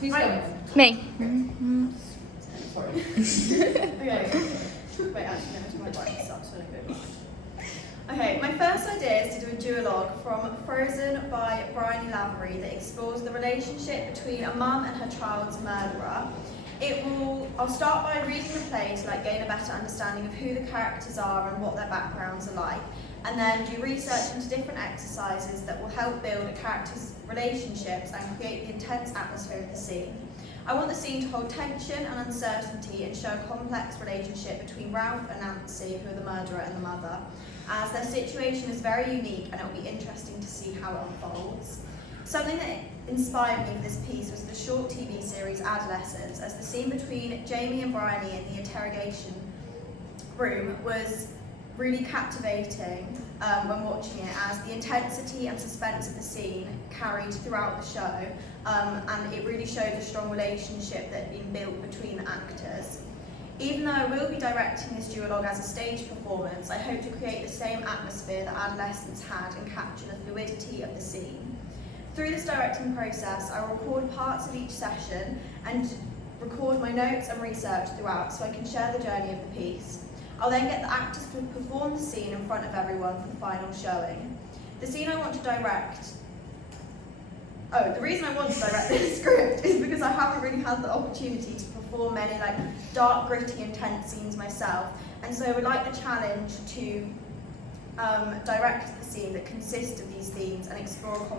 Who's going? Me. Sorry. Okay. Wait, actually, no, my bike stopped, so I don't go back. Okay, my first idea is to do a duologue from Frozen by Bryony Lavery that explores the relationship between a mum and her child's murderer. I'll start by reading the play to gain a better understanding of who the characters are and what their backgrounds are like, and then do research into different exercises that will help build a character's relationships and create the intense atmosphere of the scene. I want the scene to hold tension and uncertainty and show a complex relationship between Ralph and Nancy, who are the murderer and the mother, as their situation is very unique and it will be interesting to see how it unfolds. Something that inspired me for this piece was the short TV series Adolescence, as the scene between Jamie and Bryony in the interrogation room was really captivating when watching it, as the intensity and suspense of the scene carried throughout the show, and it really showed the strong relationship that had been built between the actors. Even though I will be directing this duologue as a stage performance, I hope to create the same atmosphere that Adolescence had and capture the fluidity of the scene. Through this directing process, I will record parts of each session and record my notes and research throughout so I can share the journey of the piece. I'll then get the actors to perform the scene in front of everyone for the final showing. The reason I want to direct this script is because I haven't really had the opportunity to perform many dark, gritty, intense scenes myself, and so I would like the challenge to direct the scene that consists of these themes and explores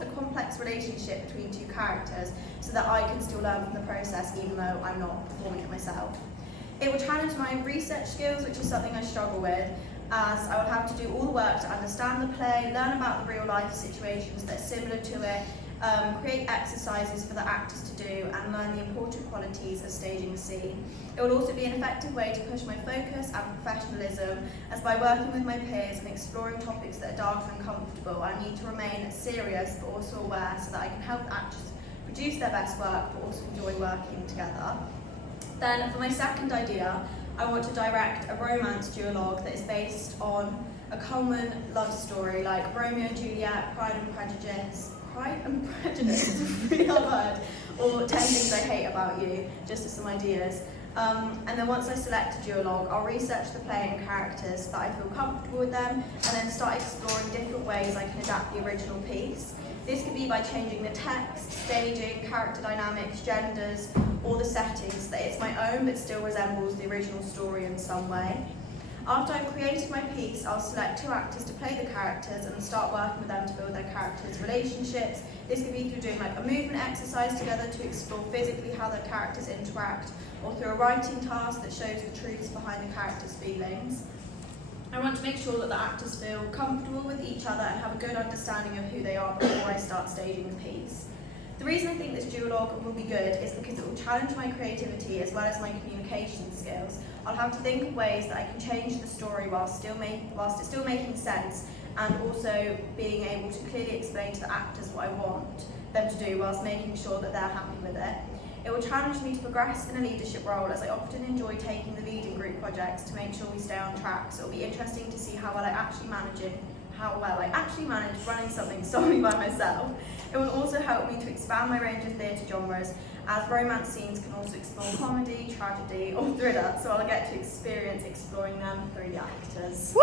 a complex relationship between two characters so that I can still learn from the process even though I'm not performing it myself. It will challenge my research skills, which is something I struggle with, as I will have to do all the work to understand the play, learn about the real life situations that are similar to it, create exercises for the actors to do, and learn the important qualities of staging a scene. It will also be an effective way to push my focus and professionalism, as by working with my peers and exploring topics that are dark and uncomfortable, I need to remain serious but also aware so that I can help the actors produce their best work but also enjoy working together. Then for my second idea, I want to direct a romance duologue that is based on a common love story like Romeo and Juliet, Pride and Prejudice is a really hard word, or 10 Things I Hate About You, just as some ideas. And then once I select a duologue, I'll research the play and characters so that I feel comfortable with them, and then start exploring different ways I can adapt the original piece. This could be by changing the text, staging, character dynamics, genders, or the settings so that it's my own but still resembles the original story in some way. After I've created my piece, I'll select 2 actors to play the characters and start working with them to build their characters' relationships. This could be through doing a movement exercise together to explore physically how their characters interact, or through a writing task that shows the truths behind the characters' feelings. I want to make sure that the actors feel comfortable with each other and have a good understanding of who they are before I start staging the piece. The reason I think this duologue will be good is because it will challenge my creativity as well as my communication skills. I'll have to think of ways that I can change the story whilst it's still making sense, and also being able to clearly explain to the actors what I want them to do whilst making sure that they're happy with it. It will challenge me to progress in a leadership role, as I often enjoy taking the lead in group projects to make sure we stay on track, so it'll be interesting to see how well I actually manage running something solely by myself. It will also help me to expand my range of theatre genres, as romance scenes can also explore comedy, tragedy or thriller, so I'll get to experience exploring them through the actors. Woo!